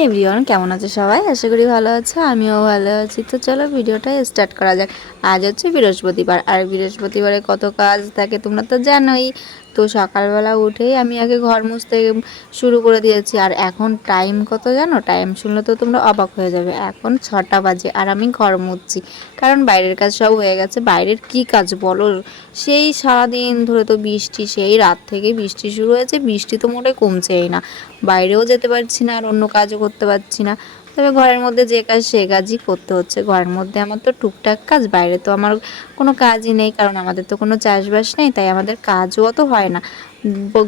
Hi everyone, কেমন আছে সবাই? আশা করি ভালো আছে, আমিও ভালো আছি। তো চলো ভিডিওটা স্টার্ট করা যাক। আজ হচ্ছে বৃহস্পতিবার, আর বৃহস্পতিবারে কত কাজ থাকে তোমরা তো জানোই। তো সকালবেলা উঠেই আমি আগে ঘর মুছতে শুরু করে দিয়েছি। আর এখন টাইম কত জানো? টাইম শুনলে তো তোমরা অবাক হয়ে যাবে। এখন 6টা বাজে আর আমি ঘর মুছছি, কারণ বাইরের কাজ সব হয়ে গেছে। বাইরের কি কাজ বলো, সেই সারাদিন ধরে তো বৃষ্টি, সেই রাত থেকে বৃষ্টি শুরু হয়েছে। বৃষ্টি তো মোটে কমছেই না, বাইরেও যেতে পারছি না আর অন্য কাজও করতে পারছি না। তবে ঘরের মধ্যে যে কাজ সে কাজই করতে হচ্ছে। ঘরের মধ্যে আমার তো টুকটাক কাজ, বাইরে তো আমার কোনো কাজই নেই, কারণ আমাদের তো কোনো চাষবাস নেই, তাই আমাদের কাজও অত হয় না।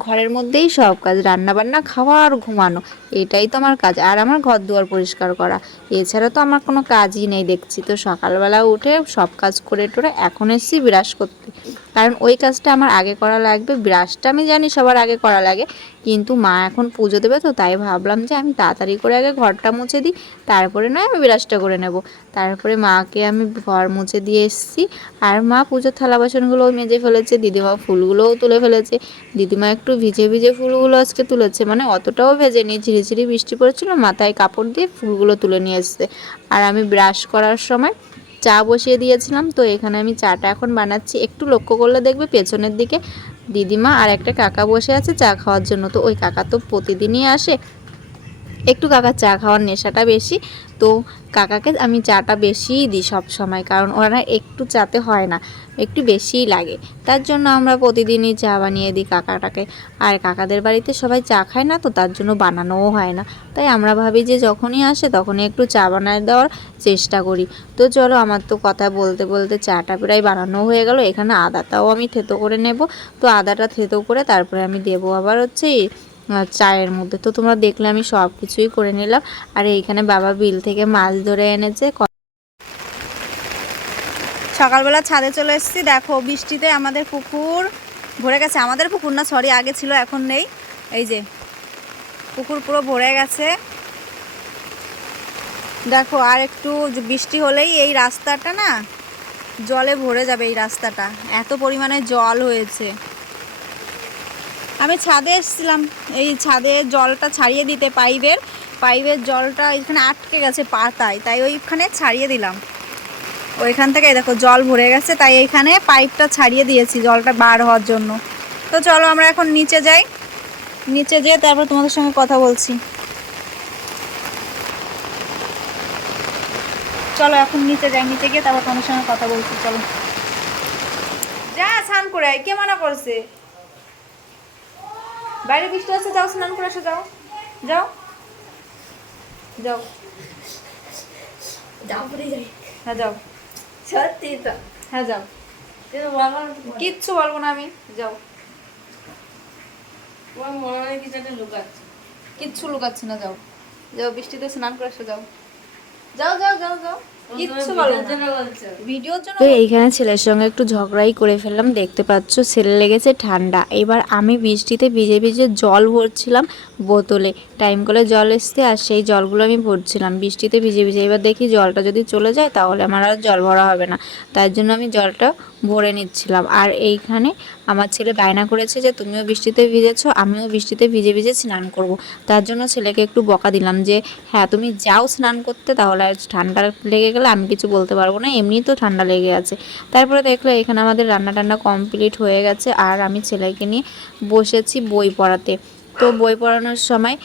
ঘরের মধ্যেই সব কাজ, রান্না বান্না, খাওয়া আর ঘুমানো, এটাই তো আমার কাজ। আর আমার ঘর দুয়ার পরিষ্কার করা, এছাড়া তো আমার কোনো কাজই নেই দেখছি। তো সকালবেলা উঠে সব কাজ করে টোরে এখন এসেছি ব্রাশ করতে, কারণ ওই কাজটা আমার আগে করা লাগবে। ব্রাশটা আমি জানি সবার আগে করা লাগে, কিন্তু মা এখন পুজো দেবে, তো তাই ভাবলাম যে আমি তাড়াতাড়ি করে আগে ঘরটা মুছে দিই, তারপরে নয় আমি ব্রাশটা করে নেব। তারপরে মাকে আমি ঘর মুছে দিয়ে এসেছি। আর মা পুজোর থালা বাসনগুলোও মেজে ফেলেছে, দিদিমা ফুলগুলোও তুলে ফেলেছে। দিদিমা একটু ভিজে ভিজে ফুলগুলো আজকে তুলেছে, মানে অতটাও ভেজেনি, ঝিরিঝিরি বৃষ্টি পড়েছিল, মাথায় কাপড় দিয়ে ফুলগুলো তুলে নিয়ে এসছে। আর আমি ব্রাশ করার সময় চা বসিয়ে দিয়েছিলাম। তো এখানে আমি চাটা এখন বানাচ্ছি। একটু লক্ষ্য করলে দেখবে পেছনের দিকে দিদিমা আর একটা কাকা বসে আছে চা খাওয়ার জন্য। তো ওই কাকা তো প্রতিদিনই আসে, একটু কাকার চা খাওয়ার নেশাটা বেশি। তো কাকাকে আমি চাটা বেশিই দিই সব সময়, কারণ ওরা একটু চাতে হয় না, একটু বেশিই লাগে। তার জন্য আমরা প্রতিদিনই চা বানিয়ে দিই কাকাটাকে। আর কাকাদের বাড়িতে সবাই চা খায় না, তো তার জন্য বানানোও হয় না। তাই আমরা ভাবি যে যখনই আসে তখনই একটু চা বানিয়ে দেওয়ার চেষ্টা করি। তো চলো, আমার তো কথা বলতে বলতে চাটা প্রায় বানানো হয়ে গেল। এখানে আদাটাও আমি থেতো করে নেব। তো আদাটা থেতো করে তারপরে আমি দেবো আবার হচ্ছে চায়ের মধ্যে। তো তোমরা দেখলে আমি সব কিছুই করে নিলাম। আর এইখানে বাবা বিল থেকে মাছ ধরে এনেছে। সকালবেলা ছাদে চলে এসেছি, দেখো বৃষ্টিতে আমাদের পুকুর ভরে গেছে। আমাদের পুকুর না, সরি, আগে ছিল এখন নেই। এই যে পুকুর পুরো ভরে গেছে দেখো। আর একটু বৃষ্টি হলেই এই রাস্তাটা না জলে ভরে যাবে। এই রাস্তাটা এত পরিমাণে জল হয়েছে। আমি ছাদে এসেছিলাম এই ছাদে জলটা ছাড়িয়ে দিতে, পাইপের জলটা এখানে আটকে গেছে পাতায়, তাই ওইখানে ছাড়িয়ে দিলাম। ওইখান থেকে দেখো জল ভরে গেছে, তাই এইখানে পাইপটা ছাড়িয়ে দিয়েছি জলটা বার হওয়ার জন্য। তো চলো আমরা এখন নিচে যাই, নিচে যেয়ে তারপর তোমাদের সঙ্গে কথা বলছি। চলো এখন নিচে যাই, নিচে গিয়ে তারপর তোমাদের সঙ্গে কথা বলছি। চলো যা স্নান করে, কে মানা করছে? বাইরে বৃষ্টি আছে, যাও স্নান করে এসে যাও, যাও যাও হ্যাঁ যাও, সত্যি তো, হ্যাঁ যাও, কিচ্ছু বলবো না আমি, যাও। কিচ্ছু লুকাচ্ছি না, যাও যাও, বৃষ্টিতে স্নান করে এসে যাও, যাও যাও যাও যাও, কিচ্ছু বলবো না, ভিডিওর জন্য। তো এইখানে ছেলের সঙ্গে একটু ঝগড়াই করে ফেললাম। দেখতে পাচ্ছ ছেলে লেগেছে ঠান্ডা। এবার আমি বৃষ্টিতে ভিজে ভিজে জল ভরছিলাম বোতলে, টাইম কলে জল এসছে, আর সেই জলগুলো আমি ভরছিলাম বৃষ্টিতে ভিজে ভিজে। এবার দেখি জলটা যদি চলে যায় তাহলে আমার আর জল ভরা হবে না, তার জন্য আমি জলটা ভরে নিচ্ছিলাম। আর এইখানে আমার ছেলে বায়না করেছে যে তুমিও বৃষ্টিতে ভিজেছো, আমিও বৃষ্টিতে ভিজে ভিজে স্নান করব। তার জন্য ছেলেকে একটু বকা দিলাম যে হ্যাঁ তুমি যাও স্নান করতে, তাহলে আর ঠান্ডা লেগে গেলে আমি কিছু বলতে পারবো না, এমনিই তো ঠান্ডা লেগে আছে। তারপরে দেখলো এখানে আমাদের রান্না টান্না কমপ্লিট হয়ে গেছে, আর আমি ছেলেকে নিয়ে বসেছি বই পড়াতে। তো বই পড়ানোর সময়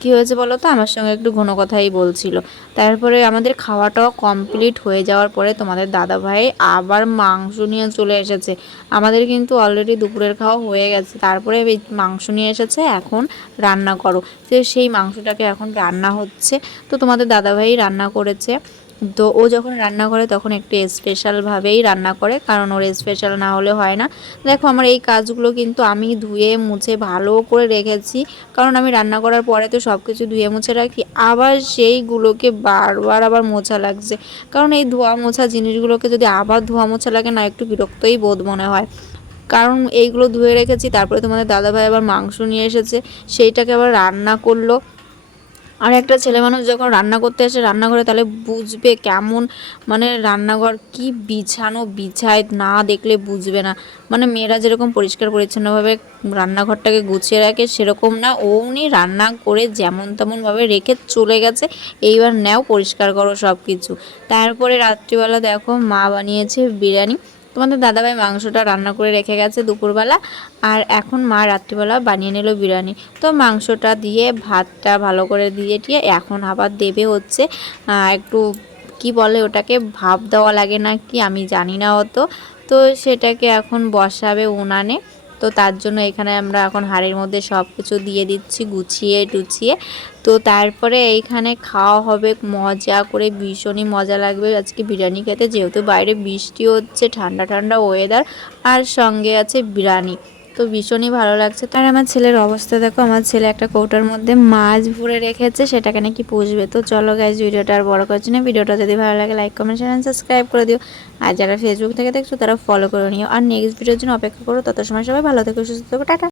কী হয়েছে বলো তো, আমার সঙ্গে একটু ঘন কথাই বলছিল। তারপরে আমাদের খাওয়াটাও কমপ্লিট হয়ে যাওয়ার পরে তোমাদের দাদাভাই আবার মাংস নিয়ে চলে এসেছে। আমাদের কিন্তু অলরেডি দুপুরের খাওয়া হয়ে গেছে, তারপরে এই মাংস নিয়ে এসেছে, এখন রান্না করো। তো সেই মাংসটাকে এখন রান্না হচ্ছে। তো তোমাদের দাদাভাই রান্না করেছে। তো ও যখন রান্না করে তখন একটু স্পেশালভাবেই রান্না করে, কারণ ওর স্পেশাল না হলে হয় না। দেখো আমার এই কাজগুলো কিন্তু আমি ধুয়ে মুছে ভালো করে রেখেছি, কারণ আমি রান্না করার পরে তো সব কিছু ধুয়ে মুছে রাখি, আবার সেইগুলোকে বারবার আবার মোছা লাগছে। কারণ এই ধোয়া মোছা জিনিসগুলোকে যদি আবার ধোয়া মোছা লাগে না, একটু বিরক্তই বোধ মনে হয়। কারণ এইগুলো ধুয়ে রেখেছি, তারপরে তোমাদের দাদাভাই আবার মাংস নিয়ে এসেছে, সেইটাকে আবার রান্না করলো। আর একটা ছেলে মানুষ যখন রান্না করতে আসে রান্নাঘরে, তাহলে বুঝবে কেমন মানে রান্নাঘর কি বিছানো বিছায়, না দেখলে বুঝবে না। মানে মেয়েরা যেরকম পরিষ্কার পরিচ্ছন্নভাবে রান্নাঘরটাকে গুছিয়ে রাখে, সেরকম না, উনি রান্না করে যেমন তেমনভাবে রেখে চলে গেছে, এইবার নাও পরিষ্কার করো সব কিছু। তারপরে রাত্রিবেলা দেখো মা বানিয়েছে বিরিয়ানি। তোমাদের দাদাভাই মাংসটা রান্না করে রেখে গেছে দুপুরবেলা, আর এখন মা রাত্রিবেলা বানিয়ে নিল বিরিয়ানি। তো মাংসটা দিয়ে ভাতটা ভালো করে দিয়ে টিয়ে এখন আবার দেবে হচ্ছে একটু কি বলে ওটাকে, ভাপ দেওয়া লাগে না কি আমি জানি না অত। তো সেটাকে এখন বসাবে উনানে। তো তার জন্য এখানে আমরা এখন হাঁড়ির মধ্যে সব কিছু দিয়ে দিচ্ছি গুছিয়ে টুছিয়ে। তো তারপরে এইখানে খাওয়া হবে মজা করে, ভীষণই মজা লাগবে আজকে বিরিয়ানি খেতে, যেহেতু বাইরে বৃষ্টি হচ্ছে, ঠান্ডা ঠান্ডা ওয়েদার, আর সঙ্গে আছে বিরিয়ানি। তো ভীষণই ভালো লাগছে। আর আমার ছেলের অবস্থা দেখো, আমার ছেলে একটা কৌটার মধ্যে মাছ ভরে রেখেছে, সেটাকে নাকি পুষবে। তো চলো গাইজ, ভিডিওটা আর বড় করছি না, ভিডিওটা যদি ভালো লাগে লাইক কমেন্ট শেয়ার সাবস্ক্রাইব করে দিও। আর যারা ফেসবুক থেকে দেখছো তারা ফলো করে নিও, আর নেক্সট ভিডিওর জন্য অপেক্ষা করো। তত সময় সবাই ভালো থেকো, সুস্থ থেকো, টাটা।